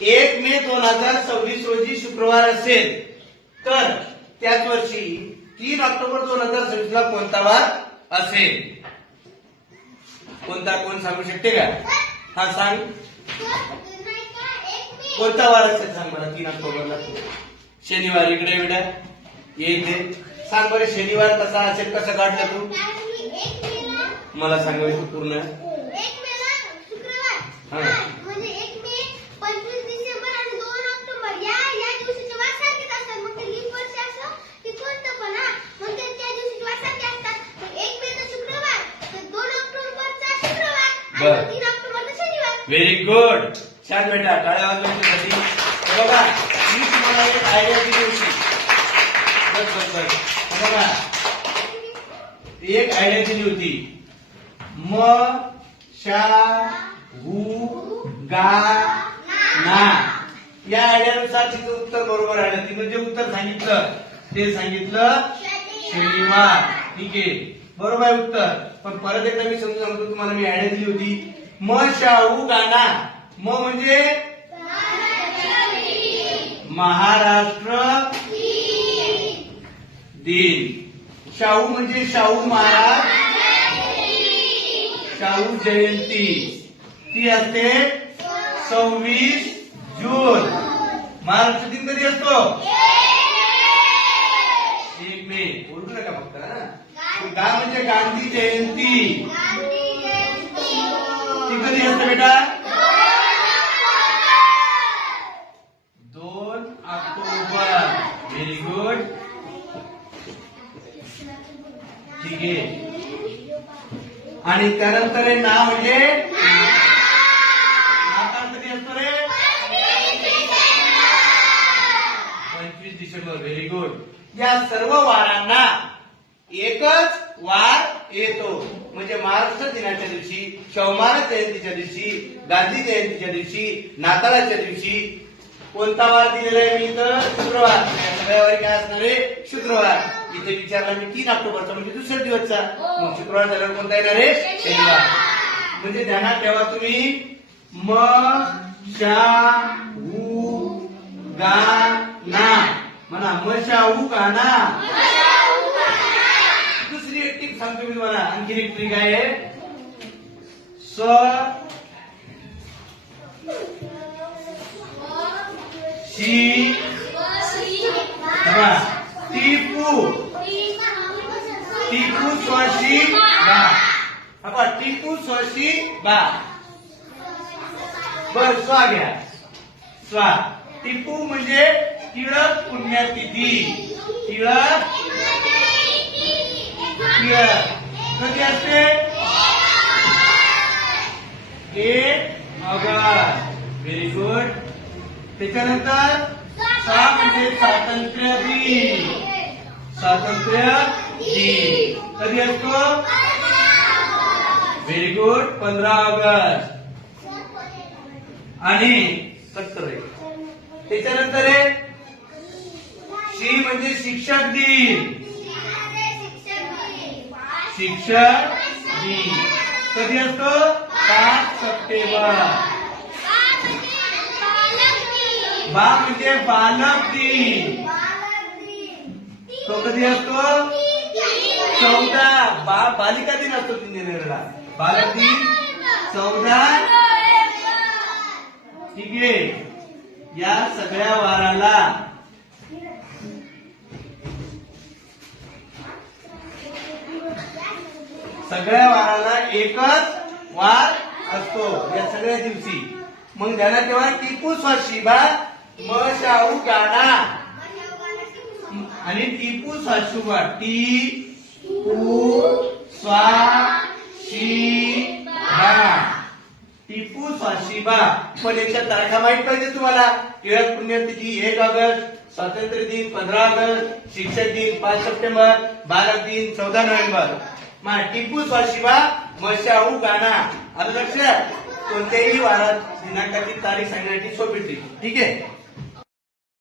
1 मे 2026 रोजी शुक्रवार असेल तर त्याच वर्षी 3 ऑक्टोबर 2026 ला कोणता वार असेल? कोणता? कोण सांगू शकते का? हा सांग. कोणता वार असेल सांग मला 3 ऑक्टोबरला. शनिवार. इकडे बेटा येते. सांग बरं शनिवार कसा असेल, कसं काढलं तू? मला सांगायचं पूर्ण. हा म्हणजे 1 मे, 25 डिसेंबर आणि 2 ऑक्टोबर या दिवशीचे वार सारखेच असतात. मग ते लीप वर्ष असलं की कोणतं पण मग ते त्या दिवशीचे वार सारखे असतात. 1 मे चा शुक्रवार, तर 2 ऑक्टोबरचा शुक्रवार आणि 3 ऑक्टोबरचा शनिवार. Very good. छान बेटा, टाळ्या वाजवण्यासाठी. बघा मी तुम्हाला एक आयडिया दिली होती. बस बस बस. बघा एक आयडिया दिली होती. म शा हू गा ना या आयडियानुसार तिचं उत्तर बरोबर आलं. तिनं जे उत्तर सांगितलं ते सांगितलं शनिवार. ठीक आहे, बरोबर आहे उत्तर. पण परत एकदा मी समजून सांगतो तुम्हाला. मी आयडिया दिली होती म शाहू गाना. म म्हणजे महाराष्ट्र दिन. शाहू म्हणजे शाहू महाराज. शाहू जयंती ती असते 26 जून. महाराष्ट्र दिन कधी असतो? 1 मे. बोलू नका फक्त. गा म्हणजे गांधी जयंती. ती कधी असते बेटा? 2 ऑक्टोबर. Very good. ठीक आहे. आणि त्यानंतर हे ना म्हणजे नाताळ कधी असतो रे? 25 डिसेंबर. Very good. या सर्व वारांना एकच वार येतो. म्हणजे महाराष्ट्र दिनाच्या दिवशी, शाहू महाराज जयंतीच्या दिवशी, गांधी जयंतीच्या दिवशी, नाताळाच्या दिवशी कोणता वार दिलेला आहे मी इथं? शुक्रवार. सगळ्या वारी काय असणार आहे? शुक्रवार. इथे विचारला मी 3 ऑक्टोबरचा म्हणजे दुसऱ्या दिवसचा. मग शुक्रवार झाल्यावर कोणता येणार आहे? शनिवार. म्हणजे ध्यानात ठेवा तुम्ही. म शा हू गा ना म्हणा. म शा हू गा ना. दुसरी एक टीप सांगतो मी तुम्हाला. आणखी एक ट्रिक आहे. शी टिपू. टिपू स्वशी बा. आपण टिपू स्वशी बा. बर स्वा घ्या. स्वा. टिपू म्हणजे टिळक पुण्यतिथी. टिळक कधी असते? 1 ऑगस्ट. Very good. त्याच्यानंतर सा म्हणजे स्वातंत्र्य दिन. स्वातंत्र्य दिन कधी असतो? Very good. 15 ऑगस्ट. आणि 17. त्याच्यानंतर आहे शी म्हणजे शिक्षक दिन. शिक्षक दिन कधी असतो? 5 सप्टेंबर. बा म्हणजे बालक दिन. तो कधी असतो? 14. बालिका दिन असतो 3 जानेवारीला. बालक दिन 14. ठीक आहे. या सगळ्या वाराला एकच वार असतो या सगळ्या दिवशी. मग ध्यानात ठेवा. टिपू स्वाशिबा, म शाहू गाना आणि टिपू स्वाशिबा. टिपू स्वाशिबा. टिपू स्वाशिबा. पण याच्या तारखा माहित पाहिजे तुम्हाला. टिळक पुण्यतिथी 1 ऑगस्ट, स्वातंत्र्य दिन 15 ऑगस्ट, शिक्षक दिन 5 सप्टेंबर, बालक दिन 14 नोव्हेंबर. टिपू स्वाशिबा, म शाहू गाना. आलं लक्षात? कोणत्याही वारात दिनांकाची तारीख सांगण्याची सोपी ट्रिक. ठीक आहे.